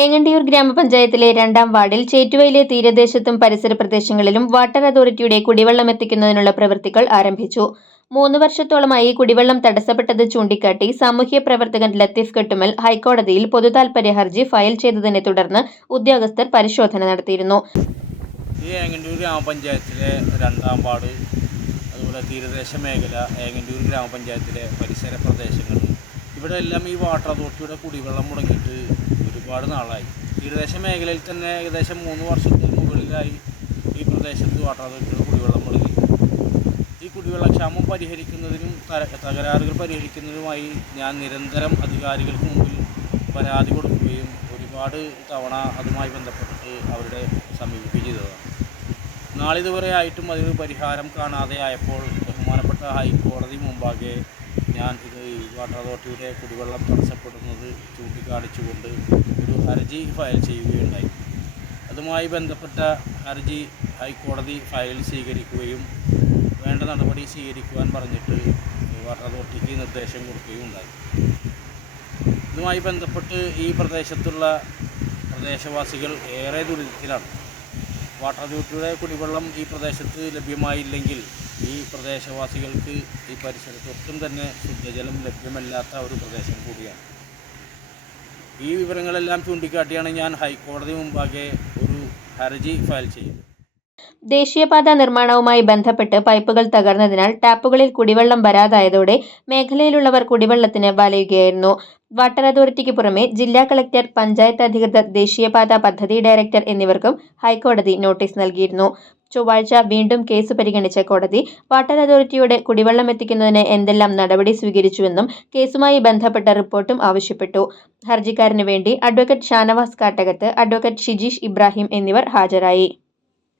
ഏങ്ങണ്ടിയൂർ ഗ്രാമപഞ്ചായത്തിലെ 2-ാം വാർഡിൽ ചേറ്റുവയിലെ തീരദേശത്തും പരിസര പ്രദേശങ്ങളിലും വാട്ടർ അതോറിറ്റിയുടെ കുടിവെള്ളം എത്തിക്കുന്നതിനുള്ള പ്രവൃത്തികൾ ആരംഭിച്ചു. 3 വർഷത്തോളമായി കുടിവെള്ളം തടസ്സപ്പെട്ടത് ചൂണ്ടിക്കാട്ടി സാമൂഹ്യ പ്രവർത്തകൻ ലത്തീഫ് കെട്ടുമൽ ഹൈക്കോടതിയിൽ പൊതുതാൽപര്യ ഹർജി ഫയൽ ചെയ്തതിനെ തുടർന്ന് ഉദ്യോഗസ്ഥർ പരിശോധന നടത്തിയിരുന്നു. ഈ ഏങ്ങണ്ടിയൂർ ഗ്രാമപഞ്ചായത്തിലെ 2-ാം വാർഡ്, അതുപോലെ തീരദേശ മേഖല, ഏങ്ങണ്ടിയൂർ ഗ്രാമപഞ്ചായത്തിലെ പരിസര പ്രദേശങ്ങൾ, ഇവിടെ എല്ലാം ഈ വാട്ടർ അതോറിറ്റിയുടെ കുടിവെള്ളം മുടങ്ങിയിട്ട് ഒരുപാട് നാളായി. തീരദേശ മേഖലയിൽ തന്നെ ഏകദേശം 3 വർഷത്തിന് മുകളിലായി ഈ പ്രദേശത്ത് വാട്ടർ അതോറിറ്റിയുടെ കുടിവെള്ളം മുടങ്ങി. ഈ കുടിവെള്ളക്ഷാമം പരിഹരിക്കുന്നതിനും തകരാറുകൾ പരിഹരിക്കുന്നതിനുമായി ഞാൻ നിരന്തരം അധികാരികൾക്ക് മുമ്പിൽ പരാതി കൊടുക്കുകയും ഒരുപാട് തവണ അതുമായി ബന്ധപ്പെട്ടിട്ട് അവരുടെ സമീപിക്കുകയും ചെയ്തതാണ്. നാളിതുവരെ ആയിട്ടും അതിന് പരിഹാരം കാണാതെ ആയപ്പോൾ ബഹുമാനപ്പെട്ട ഹൈക്കോടതി മുമ്പാകെ ഞാൻ വാട്ടർ അതോറിറ്റിയുടെ കുടിവെള്ളം തടസ്സപ്പെടുന്നത് ചൂണ്ടിക്കാണിച്ചുകൊണ്ട് ഒരു ഹർജി ഫയൽ ചെയ്യുകയുണ്ടായി. അതുമായി ബന്ധപ്പെട്ട ഹർജി ഹൈക്കോടതി ഫയൽ സ്വീകരിക്കുകയും വേണ്ട നടപടി സ്വീകരിക്കുവാൻ പറഞ്ഞിട്ട് വാട്ടർ അതോറിറ്റിക്ക് നിർദ്ദേശം കൊടുക്കുകയും ഉണ്ടായി. ഇതുമായി ബന്ധപ്പെട്ട് ഈ പ്രദേശത്തുള്ള പ്രദേശവാസികൾ ഏറെ ദുരിതത്തിലാണ്. വാട്ടർ അതോറിറ്റിയുടെ കുടിവെള്ളം ഈ പ്രദേശത്ത് ലഭ്യമായില്ലെങ്കിൽ ഈ പ്രദേശവാസികൾക്ക് ഈ പരിസരത്ത് ഒട്ടും തന്നെ ശുദ്ധജലം ലഭ്യമല്ലാത്ത ഒരു പ്രദേശം കൂടിയാണ്. ഈ വിവരങ്ങളെല്ലാം ചൂണ്ടിക്കാട്ടിയാണ് ഞാൻ ഹൈക്കോടതി മുമ്പാകെ ഒരു ഹർജി ഫയൽ ചെയ്തത്. ദേശീയപാത നിർമ്മാണവുമായി ബന്ധപ്പെട്ട് പൈപ്പുകൾ തകർന്നതിനാൽ ടാപ്പുകളിൽ കുടിവെള്ളം വരാതായതോടെ മേഖലയിലുള്ളവർ കുടിവെള്ളത്തിന് വലയുകയായിരുന്നു. വാട്ടർ അതോറിറ്റിക്ക് പുറമെ ജില്ലാ കളക്ടർ, പഞ്ചായത്ത് അധികൃതർ, ദേശീയപാത പദ്ധതി ഡയറക്ടർ എന്നിവർക്കും ഹൈക്കോടതി നോട്ടീസ് നൽകിയിരുന്നു. ചൊവ്വാഴ്ച വീണ്ടും കേസ് പരിഗണിച്ച കോടതി വാട്ടർ അതോറിറ്റിയോട് കുടിവെള്ളം എത്തിക്കുന്നതിന് എന്തെല്ലാം നടപടി സ്വീകരിച്ചുവെന്നും കേസുമായി ബന്ധപ്പെട്ട റിപ്പോർട്ടും ആവശ്യപ്പെട്ടു. ഹർജിക്കാരന് വേണ്ടി അഡ്വക്കേറ്റ് ഷാനവാസ് കാട്ടകത്ത്, അഡ്വക്കേറ്റ് ഷിജീഷ് ഇബ്രാഹിം എന്നിവർ ഹാജരായി.